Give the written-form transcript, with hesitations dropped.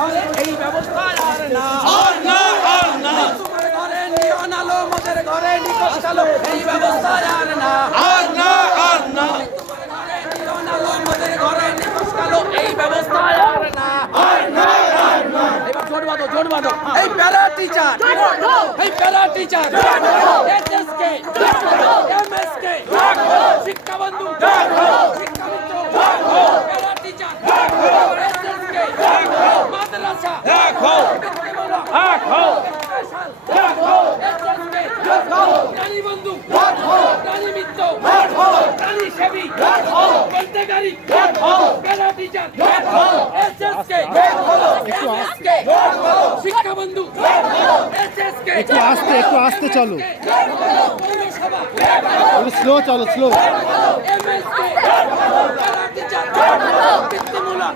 ঘরে এই ব্যবস্থা আর না। তোমার ঘরে নিয়ন আলো, মোদের ঘরে নিকশ কালো, এই ব্যবস্থা আর না। তোমার ঘরে নিয়ন আলো, মোদের ঘরে নিকশ কালো, এই ব্যবস্থা আর না। এবার জোট বাঁধো। এই প্যারা টিচার, এই প্যারা টিচার, এসএসকে, এমএসকে, শিক্ষা বন্ধু, শিক্ষা মিত্র, প্যারা টিচার, এসএসকে, মাদ্রাসা, এসএসকে, প্রাণী বন্ধু, প্রাণী মিত্র, প্রাণী সেবী, বলতেগারি, প্যারা টিচার, এসএসকে, এমএসকে, শিক্ষা বন্ধু, এসএসকে, একটু আস্তে চলো, পৌরসভা, স্লো চলো, স্লো। এমএসকে, প্যারা টিচার, বৃত্তিমূলক,